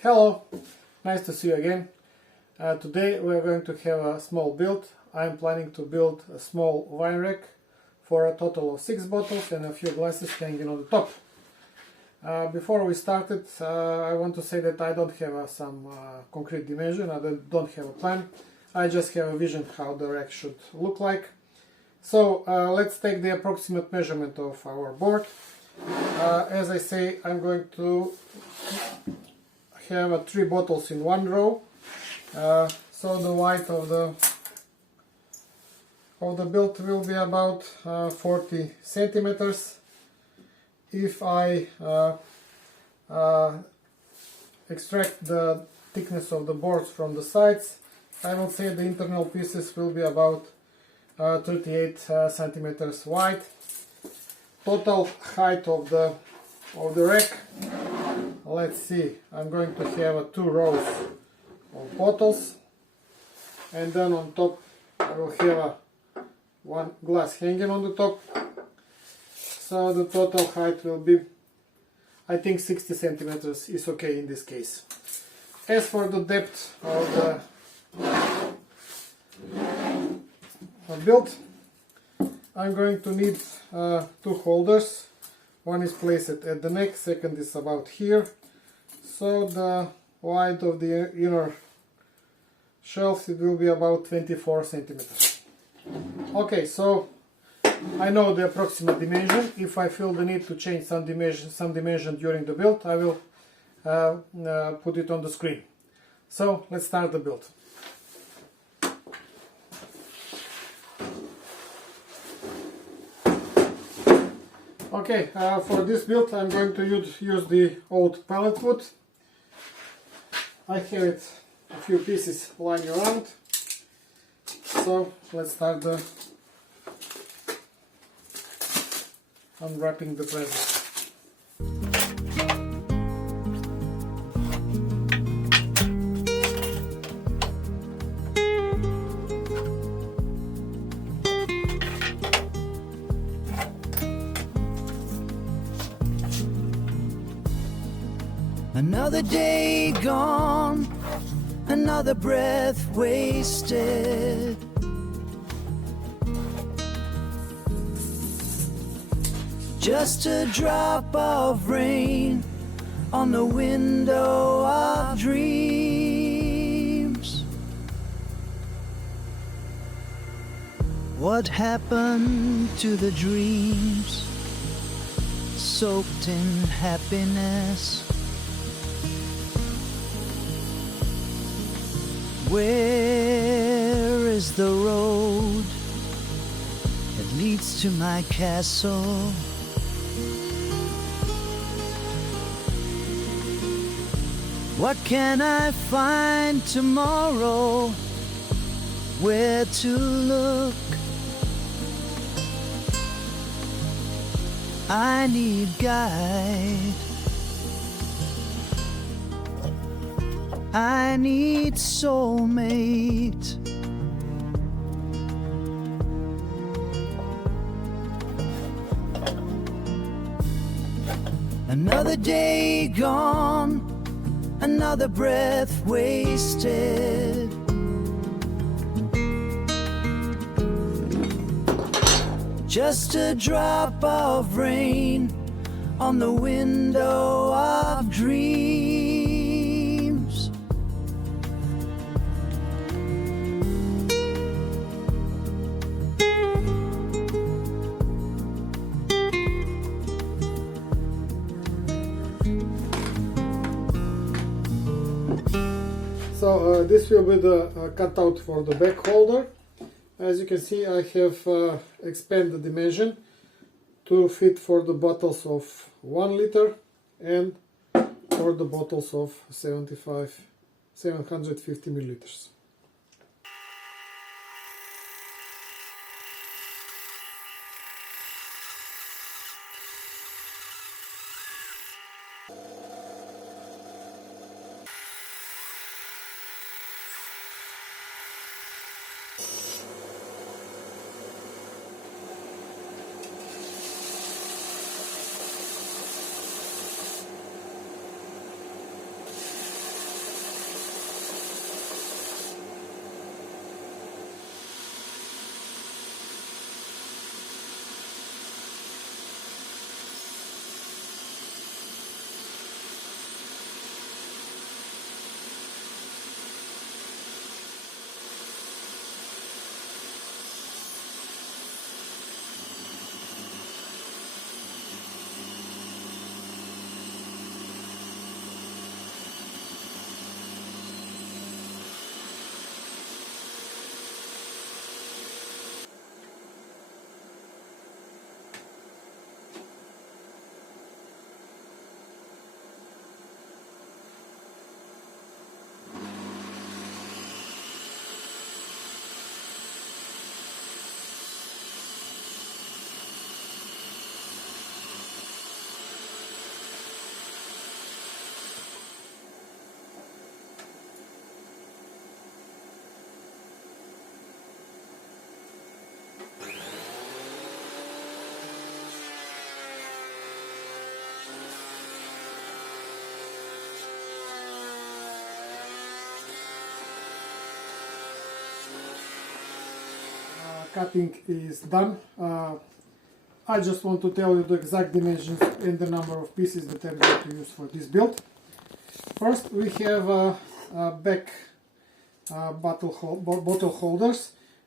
Hello, nice to see you again. Today we are going to have a small build. I am planning to build a small wine rack for a total of 6 bottles and a few glasses hanging on the top. Before we started, I want to say that I don't have some concrete dimension, I don't have a plan. I just have a vision how the rack should look like. So let's take the approximate measurement of our board. As I say, I'm going to have 3 bottles in one row, so the height of the build will be about 40 centimeters. If I extract the thickness of the boards from the sides, I will say the internal pieces will be about 38 centimeters wide. Total height of the rack, let's see, I'm going to have 2 rows of bottles, and then on top I will have one glass hanging on the top, so the total height will be, I think 60 centimeters is okay in this case. As for the depth of the build, I'm going to need 2 holders. One is placed at the neck, second is about here. So the height of the inner shelf, it will be about 24 centimeters. Okay, so I know the approximate dimension. If I feel the need to change some dimension during the build, I will put it on the screen. So let's start the build. Okay, for this build I'm going to use the old pallet wood. I have a few pieces lying around, so let's start unwrapping the present. Another day gone, another breath wasted. Just a drop of rain on the window of dreams. What happened to the dreams soaked in happiness? Where is the road that leads to my castle? What can I find tomorrow? Where to look? I need guide. I need soulmate. Another day gone, another breath wasted. Just a drop of rain on the window of dreams. So this will be the cutout for the back holder. As you can see, I have expanded the dimension to fit for the bottles of 1 liter and for the bottles of 750 milliliters. cutting is done. I just want to tell you the exact dimensions and the number of pieces that I'm going to use for this build. First, we have back bottle holders.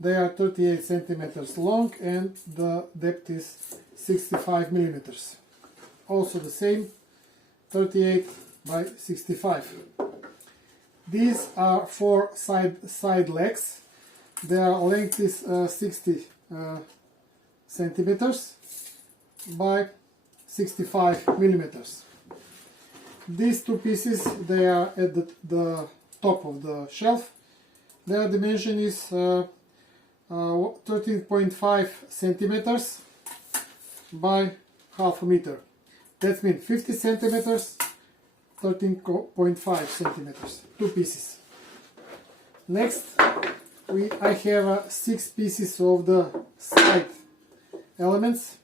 They are 38 centimeters long and the depth is 65 millimeters. Also the same, 38 by 65. These are 4 side legs. Their length is 60 centimeters by 65 millimeters. These 2 pieces, they are at the top of the shelf. Their dimension is 13.5 centimeters by half a meter. That means 50 centimeters, 13.5 centimeters, 2 pieces. Next, I have 6 pieces of the side elements.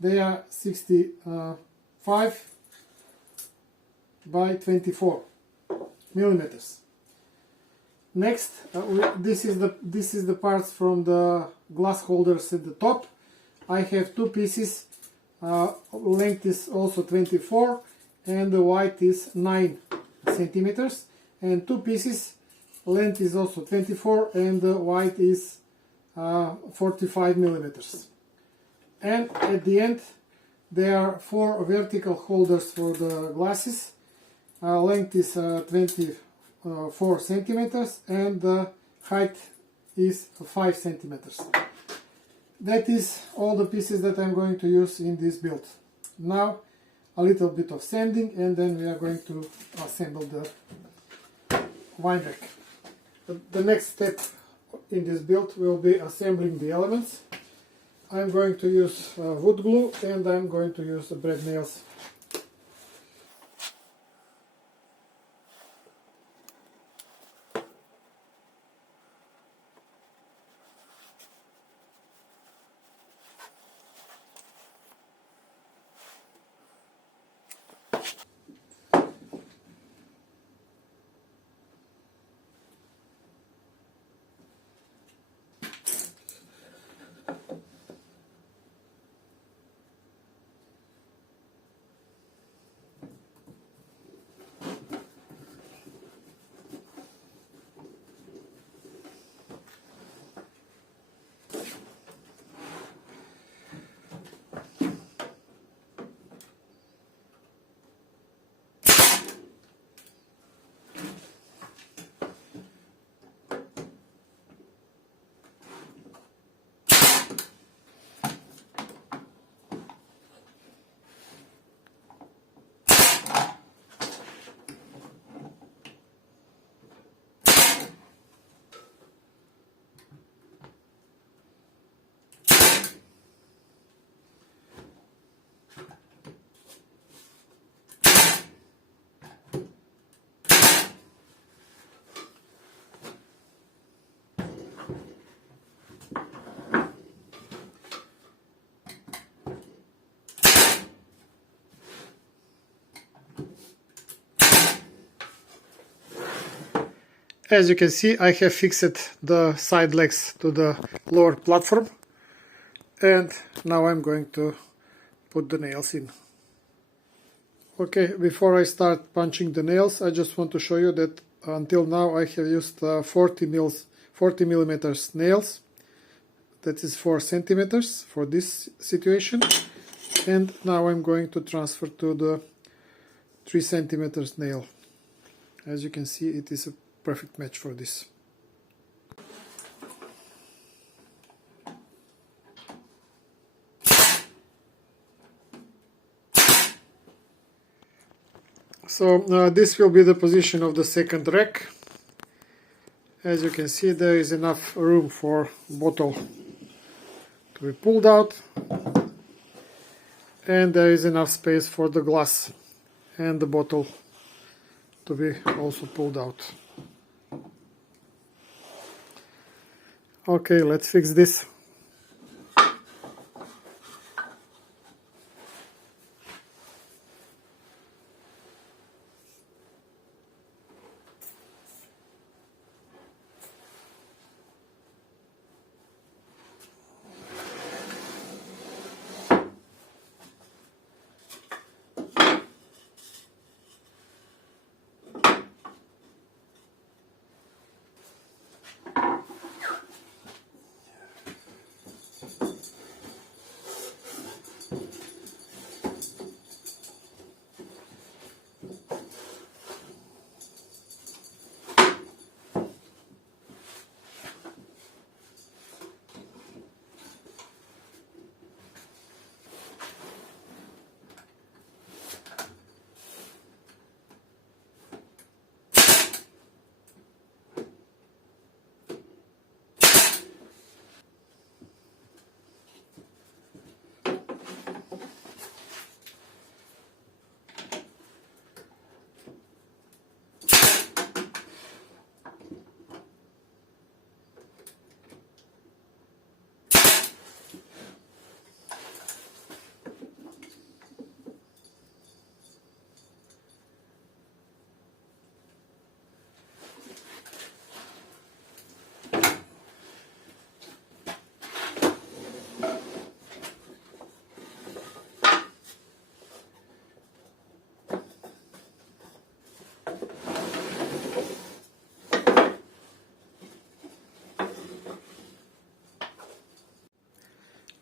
They are 65 by 24 millimeters. Next, this is the parts from the glass holders at the top. I have 2 pieces. Length is also 24 and the height is 9 centimeters, and 2 pieces. Length is also 24 and the height is 45 millimeters. And at the end there are 4 vertical holders for the glasses. Length is 24 centimeters and the height is 5 centimeters. That is all the pieces that I'm going to use in this build. Now a little bit of sanding and then we are going to assemble the wine rack. The next step in this build will be assembling the elements. I'm going to use wood glue and I'm going to use the brad nails. As you can see, I have fixed the side legs to the lower platform, and now I'm going to put the nails in. Okay, before I start punching the nails, I just want to show you that until now I have used 40 millimeters nails. That is 4 centimeters for this situation, and now I'm going to transfer to the 3 centimeters nail. As you can see, it is a perfect match for this. So this will be the position of the second rack. As you can see, there is enough room for bottle to be pulled out, and there is enough space for the glass and the bottle to be also pulled out. Okay, let's fix this.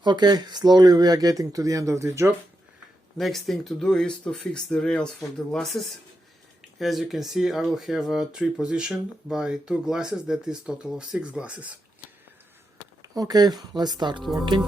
Okay, slowly we are getting to the end of the job. Next thing to do is to fix the rails for the glasses. As you can see, I will have 3 positions by 2 glasses, that is total of 6 glasses. Okay, let's start working.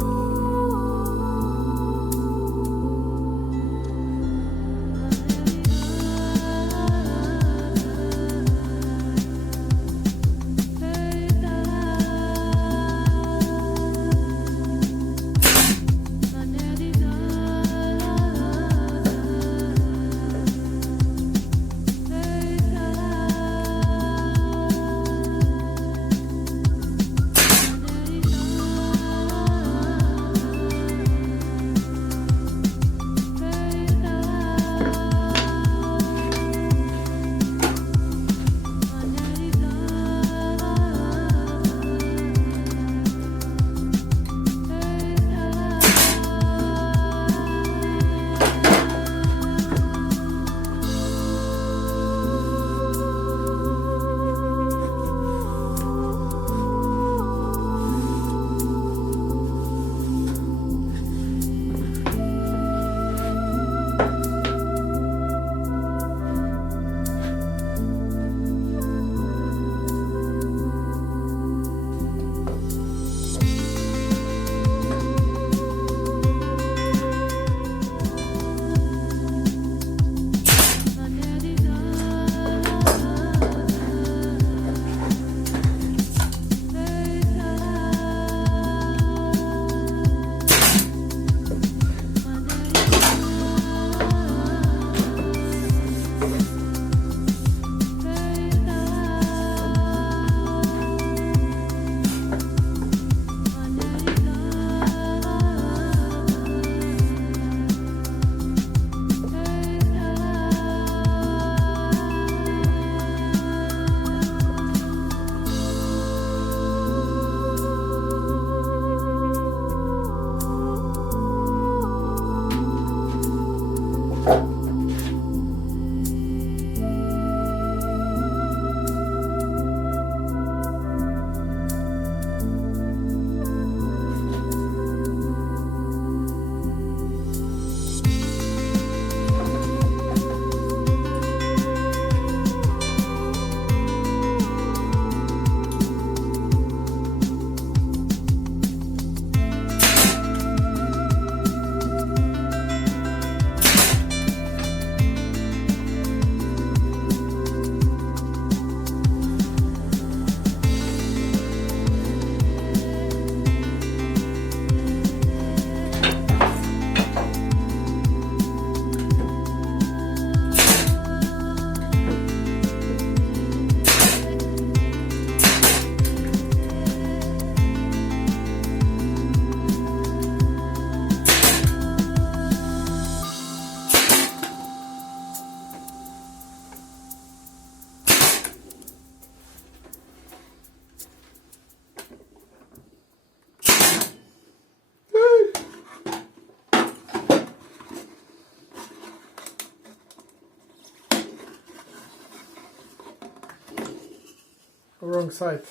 Wrong side.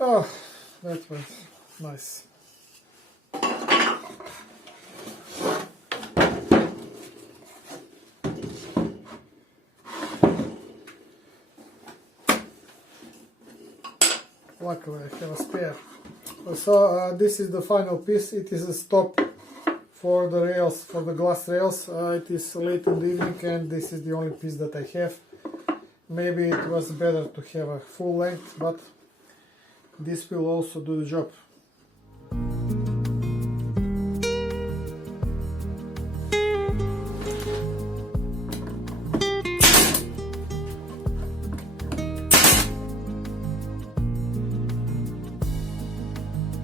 Oh, that was nice. Luckily I have a spare. So this is the final piece. It is a stop for the rails, for the glass rails. It is late in the evening and this is the only piece that I have. Maybe it was better to have a full length, but this will also do the job.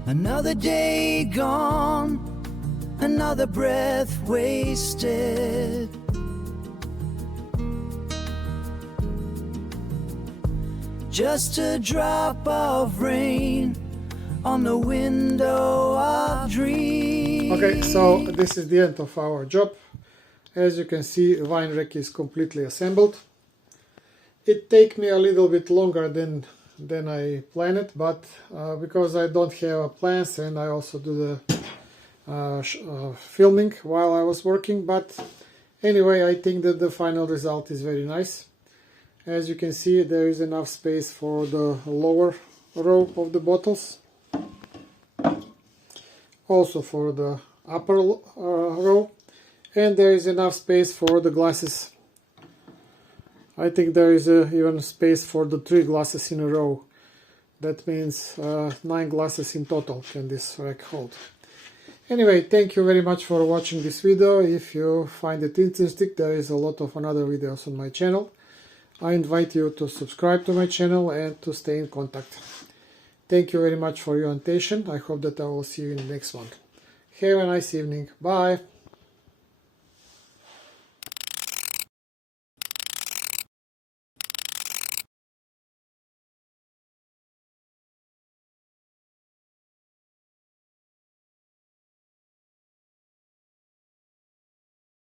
Another day gone, another breath wasted. Just a drop of rain on the window of dreams. Okay, so this is the end of our job. As you can see, wine rack is completely assembled. It take me a little bit longer than I planned, but because I don't have plans and I also do the filming while I was working. But anyway, I think that the final result is very nice. As you can see, there is enough space for the lower row of the bottles, also for the upper row, and there is enough space for the glasses. I think there is even space for the 3 glasses in a row. That means 9 glasses in total can this rack hold. Anyway, thank you very much for watching this video. If you find it interesting, there is a lot of other videos on my channel. I invite you to subscribe to my channel and to stay in contact. Thank you very much for your attention. I hope that I will see you in the next one. Have a nice evening. Bye.